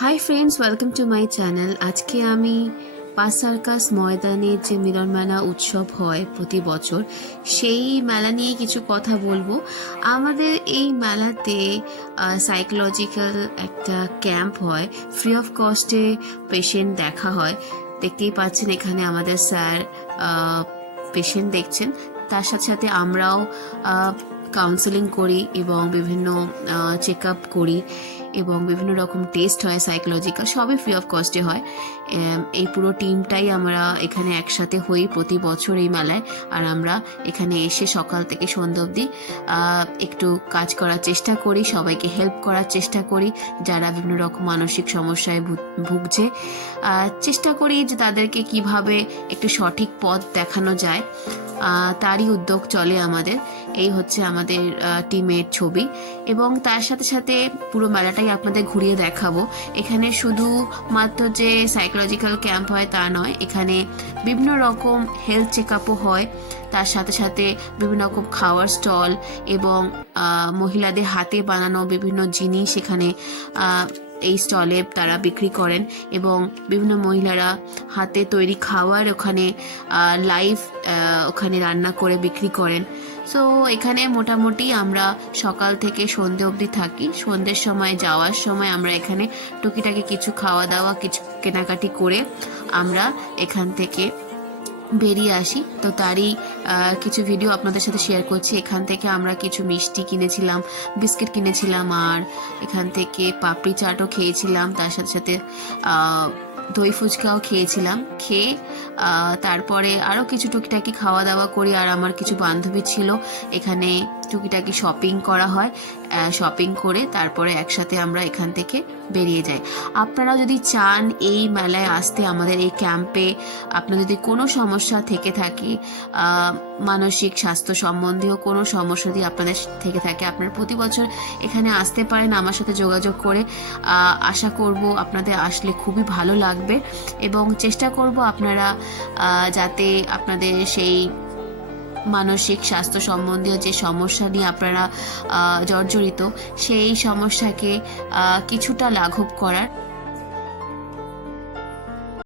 Hi friends welcome to my channel আজকে আমি পাঁচ সার্কাস ময়দানে যে মিলন মেলা উৎসব হয় প্রতি বছর, সেই মেলা নিয়ে কিছু কথা বলব। আমাদের এই মেলাতে সাইকোলজিক্যাল একটা ক্যাম্প হয়। ফ্রি অফ কস্টে পেশেন্ট দেখা হয়। দেখতেই পাচ্ছেন এখানে আমাদের স্যার পেশেন্ট দেখছেন। তার সাথে সাথে আমরাও কাউন্সেলিং করি এবং বিভিন্ন চেক আপ করি এবং বিভিন্ন রকম টেস্ট হয় সাইকোলজিক্যাল সবই ফ্রি অফ কস্টে হয়। এই পুরো টিমটাই আমরা এখানে একসাথে হই প্রতি বছর এই মেলায় আর আমরা এখানে এসে সকাল থেকে সন্ধ্যা অবধি একটু কাজ করার চেষ্টা করি, সবাইকে হেল্প করার চেষ্টা করি, যারা বিভিন্ন রকম মানসিক সমস্যায় ভুগছে। চেষ্টা করি যে তাদেরকে কীভাবে একটু সঠিক পথ দেখানো যায়। তারই উদ্যোগ চলে আমাদের। এই হচ্ছে আমাদের টিমের ছবি। এবং তার সাথে সাথে পুরো মেলাটাই আপনাদের ঘুরিয়ে দেখাবো। এখানে শুধু মাত্র যে সাইকোলজিক্যাল ক্যাম্প হয় তা নয়, এখানে বিভিন্ন রকম হেলথ চেক আপও হয়। তার সাথে সাথে বিভিন্ন রকম খাওয়ার স্টল এবং মহিলাদের হাতে বানানো বিভিন্ন জিনিস এখানে এই স্টলে তারা বিক্রি করেন এবং বিভিন্ন মহিলারা হাতে তৈরি খাওয়ার ওখানে লাইভ ওখানে রান্না করে বিক্রি করেন। সো এখানে মোটামুটি আমরা সকাল থেকে সন্ধে অবধি থাকি। সন্ধ্যের সময়, যাওয়ার সময় আমরা এখানে টুকিটাকি কিছু খাওয়া দাওয়া, কিছু কেনাকাটি করে আমরা এখান থেকে বেরিয়ে আসি। তো তারই কিছু ভিডিও আপনাদের সাথে শেয়ার করছি। এখান থেকে আমরা কিছু মিষ্টি কিনেছিলাম, বিস্কিট কিনেছিলাম আর এখান থেকে পাপড়ি চাটও খেয়েছিলাম। তার সাথে সাথে দই ফুচকাও খেয়েছিলাম। খেয়ে তারপরে আরও কিছু টুকিটাকি খাওয়া দাওয়া করি, আর আমার কিছু বান্ধবী ছিল। এখানে টুকিটাকি শপিং করা হয়। শপিং করে তারপরে একসাথে আমরা এখান থেকে বেরিয়ে যাই। আপনারা যদি চান এই মেলায় আসতে, আমাদের এই ক্যাম্পে আপনার যদি কোনো সমস্যা থেকে থাকে মানসিক স্বাস্থ্য সম্বন্ধীয় কোনো সমস্যা যদি আপনাদের থেকে থাকে, আপনারা প্রতি বছর এখানে আসতে পারেন, আমার সাথে যোগাযোগ করে আশা করব আপনাদের আসলে খুবই ভালো লাগবে। এবং চেষ্টা করব আপনারা যাতে আপনাদের সেই মানসিক স্বাস্থ্য সম্বন্ধীয় যে সমস্যা নিয়ে আপনারা জর্জরিত সেই সমস্যাকে কিছুটা লাঘব করার